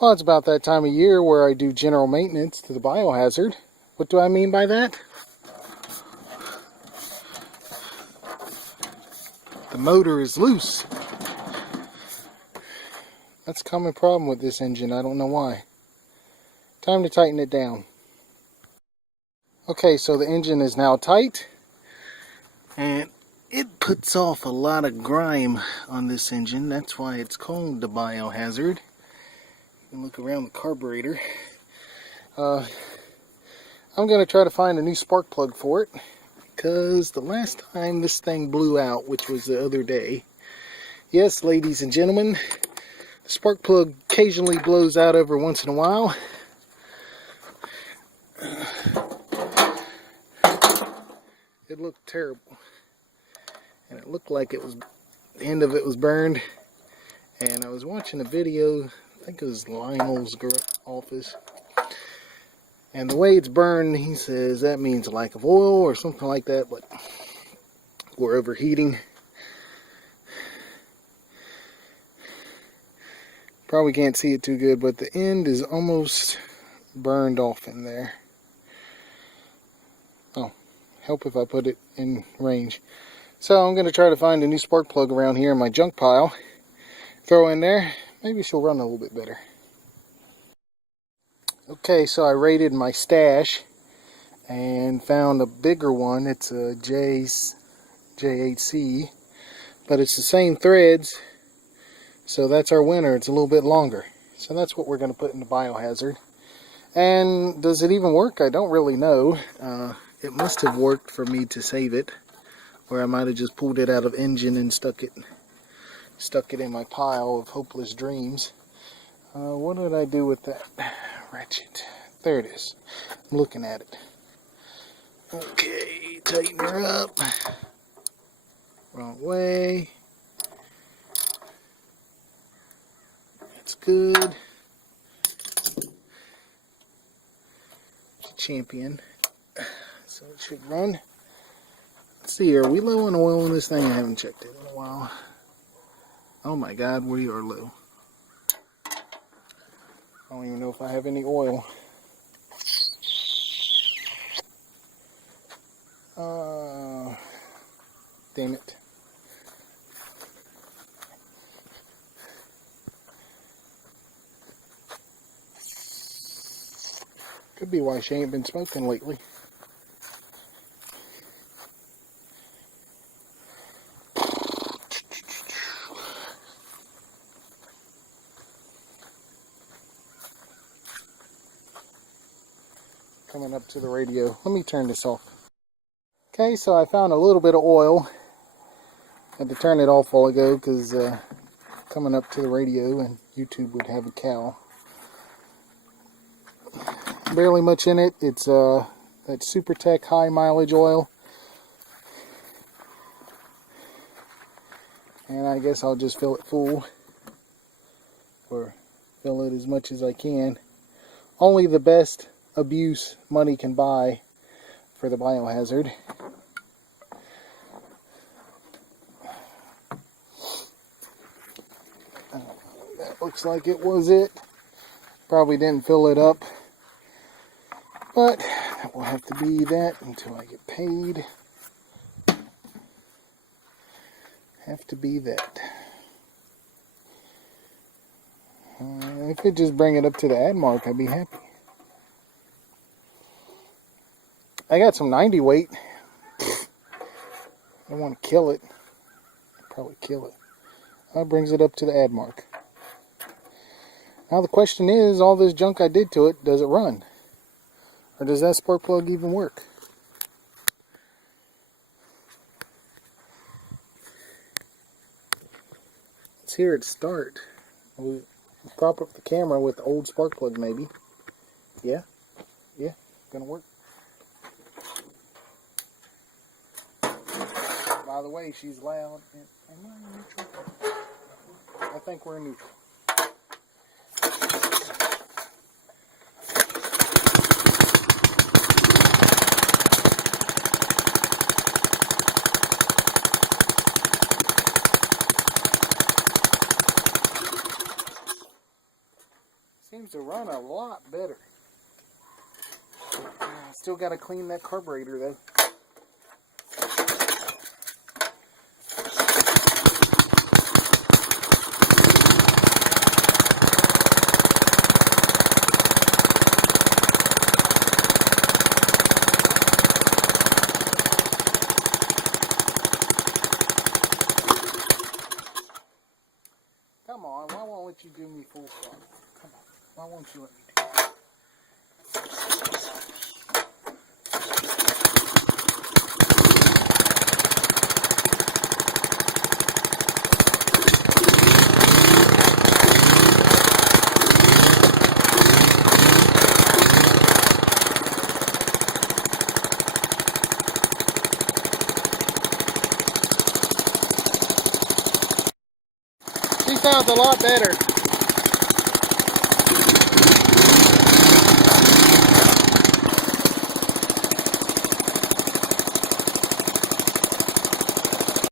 Well, it's about that time of year where I do general maintenance to the Biohazard. What do I mean by that? The motor is loose. That's a common problem with this engine. I don't know why. Time to tighten it down. Okay, so the engine is now tight. And it puts off a lot of grime on this engine. That's why it's called the Biohazard. You can look around the carburetor. I'm going to try to find a new spark plug for it, because the last time this thing blew out, which was the other day, yes, ladies and gentlemen, the spark plug occasionally blows out every once in a while. It looked terrible, and it looked like it was, the end of it was burned. And I was watching a video, I think it was Lionel's office, and the way it's burned, he says that means a lack of oil or something like that, but or overheating. Probably can't see it too good, but the end is almost burned off in there. Oh, help if I put it in range. So I'm going to try to find a new spark plug around here in my junk pile. Throw in there. Maybe she'll run a little bit better. Okay, so I raided my stash and found a bigger one. It's a J8C, but it's the same threads. So that's our winner. It's a little bit longer. So that's what we're going to put in the Biohazard. And does it even work? I don't really know. It must have worked for me to save it, or I might have just pulled it out of engine and stuck it in my pile of hopeless dreams. What did I do with that ratchet? There it is. I'm looking at it. Okay, tighten her up. Wrong way. That's good. Champion. So it should run. Let's see, are we low on oil in this thing? I haven't checked it in a while. Oh my God, we are low. I don't even know if I have any oil. Damn it. Could be why she ain't been smoking lately. Coming up to the radio. Let me turn this off. Okay, so I found a little bit of oil. Had to turn it off a while ago because coming up to the radio and YouTube would have a cow. Barely much in it. It's that Supertech high mileage oil. And I guess I'll just fill it full. Or fill it as much as I can. Only the best abuse money can buy for the Biohazard. That looks like it was it. Probably didn't fill it up. But that will have to be that until I get paid. Have to be that. If it just bring it up to the ad mark, I'd be happy. I got some 90 weight. I don't want to kill it. I'd probably kill it. That brings it up to the ad mark. Now the question is, all this junk I did to it, does it run? Or does that spark plug even work? Let's hear it start. We'll prop up the camera with the old spark plug maybe. Yeah? Yeah? Gonna work? By the way, she's loud. Am I in neutral? I think we're in neutral. Seems to run a lot better. Still got to clean that carburetor though. Come on, why won't you do me full stop? Come on, why won't you let me do that? 'She sounds a lot better.